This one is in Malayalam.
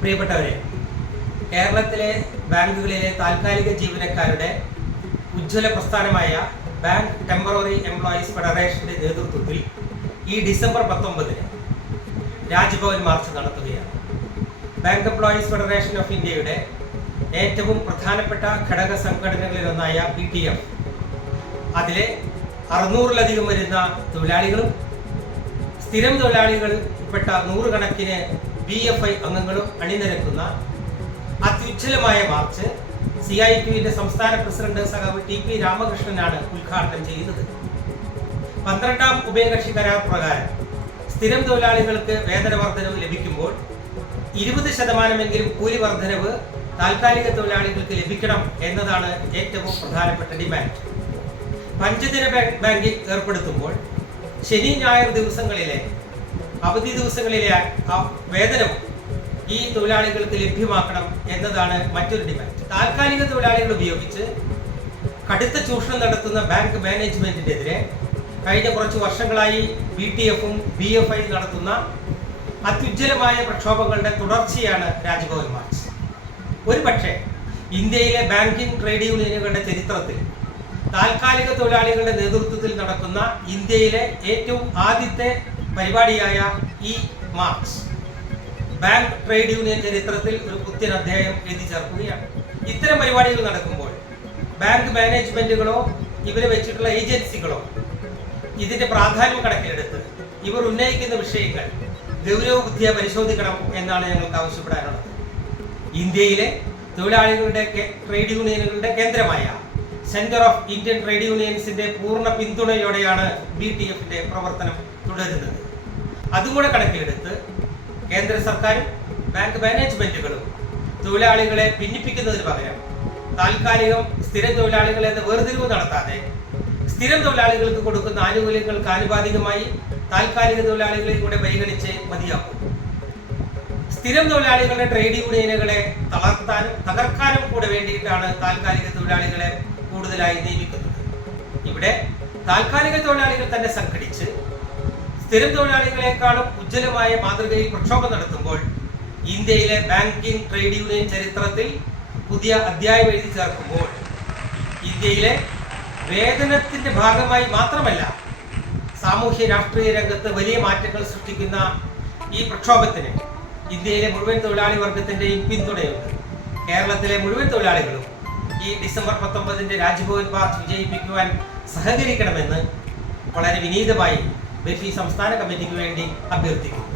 പ്രിയപ്പെട്ടവരെ, കേരളത്തിലെ ബാങ്കുകളിലെ താൽക്കാലിക ജീവനക്കാരുടെ ഉജ്ജ്വല പ്രസ്ഥാനമായ ബാങ്ക് ടെമ്പററി എംപ്ലോയീസ് ഫെഡറേഷന്റെ നേതൃത്വത്തിൽ ഈ ഡിസംബർ 19 രാജ്ഭവൻ മാർച്ച് നടത്തുകയാണ്. ബാങ്ക് എംപ്ലോയീസ് ഫെഡറേഷൻ ഓഫ് ഇന്ത്യയുടെ ഏറ്റവും പ്രധാനപ്പെട്ട ഘടക സംഘടനകളിലൊന്നായ BTF, അതിലെ 600-ലധികം വരുന്ന തൊഴിലാളികളും സ്ഥിരം തൊഴിലാളികൾപ്പെട്ട 100 കണക്കിന് BFI അംഗങ്ങളും അണിനിരക്കുന്ന അത്യുജ്വലമായ മാർച്ച് CITUവിന്റെ സംസ്ഥാന പ്രസിഡന്റ് സഖാവ് TP രാമകൃഷ്ണനാണ് ഉദ്ഘാടനം ചെയ്യുന്നത്. 12ാം ഉഭയകക്ഷി കരാർ പ്രകാരം സ്ഥിരം തൊഴിലാളികൾക്ക് വേതന വർധനവ് ലഭിക്കുമ്പോൾ 20% കൂലി വർധനവ് താൽക്കാലിക തൊഴിലാളികൾക്ക് ലഭിക്കണം എന്നതാണ് ഏറ്റവും പ്രധാനപ്പെട്ട ഡിമാൻഡ്. പഞ്ചദിന ബാങ്കിംഗ് ഏർപ്പെടുത്തുമ്പോൾ ശനി ഞായർ ദിവസങ്ങളിലെ അവധി ദിവസങ്ങളിലെ വേതനവും ഈ തൊഴിലാളികൾക്ക് ലഭ്യമാക്കണം എന്നതാണ് മറ്റൊരു ഡിമാൻഡ്. താൽക്കാലിക തൊഴിലാളികൾ ഉപയോഗിച്ച് കടുത്ത ചൂഷണം നടത്തുന്ന ബാങ്ക് മാനേജ്മെന്റിനെതിരെ കഴിഞ്ഞ കുറച്ച് വർഷങ്ങളായി BTFും BFI നടത്തുന്ന അത്യുജ്വലമായ പ്രക്ഷോഭങ്ങളുടെ തുടർച്ചയാണ് രാജ്ഭവൻ മാർച്ച്. ഒരുപക്ഷെ ഇന്ത്യയിലെ ബാങ്കിംഗ് ട്രേഡ് യൂണിയനുകളുടെ ചരിത്രത്തിൽ താൽക്കാലിക തൊഴിലാളികളുടെ നേതൃത്വത്തിൽ നടക്കുന്ന ഇന്ത്യയിലെ ഏറ്റവും ആദ്യത്തെ പരിപാടിയായ ഈ മാർച്ച് ബാങ്ക് ട്രേഡ് യൂണിയൻ ചരിത്രത്തിൽ ഒരു പുത്തൻ അധ്യായം എഴുതി ചേർക്കുകയാണ്. ഇത്തരം പരിപാടികൾ നടക്കുമ്പോൾ ബാങ്ക് മാനേജ്മെന്റുകളോ ഇവരെ വെച്ചിട്ടുള്ള ഏജൻസികളോ ഇതിന്റെ പ്രാധാന്യം കണക്കിലെടുത്ത് ഇവർ ഉന്നയിക്കുന്ന വിഷയങ്ങൾ ഗൗരവബുദ്ധിയെ പരിശോധിക്കണം എന്നാണ് ഞങ്ങൾക്ക് ആവശ്യപ്പെടാനുള്ളത്. ഇന്ത്യയിലെ തൊഴിലാളികളുടെ ട്രേഡ് യൂണിയനുകളുടെ കേന്ദ്രമായ സെന്റർ ഓഫ് ഇന്ത്യൻ ട്രേഡ് യൂണിയൻസിന്റെ പൂർണ്ണ പിന്തുണയോടെയാണ് BTFിന്റെ പ്രവർത്തനം തുടരുന്നത്. അതുകൂടെ കണക്കിലെടുത്ത് കേന്ദ്ര സർക്കാരും ബാങ്ക് മാനേജ്മെന്റുകളും തൊഴിലാളികളെ ഭിന്നിപ്പിക്കുന്നതിന് പകരം താൽക്കാലികം സ്ഥിരം തൊഴിലാളികൾ എന്ന വേർതിരിവ് നടത്താതെ സ്ഥിരം തൊഴിലാളികൾക്ക് കൊടുക്കുന്ന ആനുകൂല്യങ്ങൾക്ക് ആനുപാതികമായി താൽക്കാലിക തൊഴിലാളികളെ കൂടെ പരിഗണിച്ച് മതിയാക്കും. സ്ഥിരം തൊഴിലാളികളുടെ ട്രേഡ് യൂണിയനുകളെ തകർക്കാനും കൂടെ വേണ്ടിയിട്ടാണ് താൽക്കാലിക തൊഴിലാളികളെ കൂടുതലായി നിയമിക്കുന്നത്. ഇവിടെ താൽക്കാലിക തൊഴിലാളികൾ തന്നെ സംഘടിച്ച് സ്ഥിരം തൊഴിലാളികളെക്കാളും ഉജ്ജ്വലമായ മാതൃകയിൽ പ്രക്ഷോഭം നടത്തുമ്പോൾ ഇന്ത്യയിലെ ബാങ്കിംഗ് ട്രേഡ് യൂണിയൻ ചരിത്രത്തിൽ പുതിയ അധ്യായം എഴുതി ചേർക്കുമ്പോൾ ഇന്ത്യയിലെ വേതനത്തിന്റെ ഭാഗമായി മാത്രമല്ല സാമൂഹ്യ രാഷ്ട്രീയ രംഗത്ത് വലിയ മാറ്റങ്ങൾ സൃഷ്ടിക്കുന്ന ഈ പ്രക്ഷോഭത്തിന് ഇന്ത്യയിലെ മുഴുവൻ തൊഴിലാളി വർഗത്തിന്റെയും പിന്തുണയുണ്ട്. കേരളത്തിലെ മുഴുവൻ തൊഴിലാളികളും ഈ ഡിസംബർ 19 രാജ്ഭവൻ മാർച്ച് വിജയിപ്പിക്കുവാൻ സഹകരിക്കണമെന്ന് വളരെ വിനീതമായി ബെഫി സംസ്ഥാന കമ്മിറ്റിക്ക് വേണ്ടി അഭ്യർത്ഥിക്കുന്നു.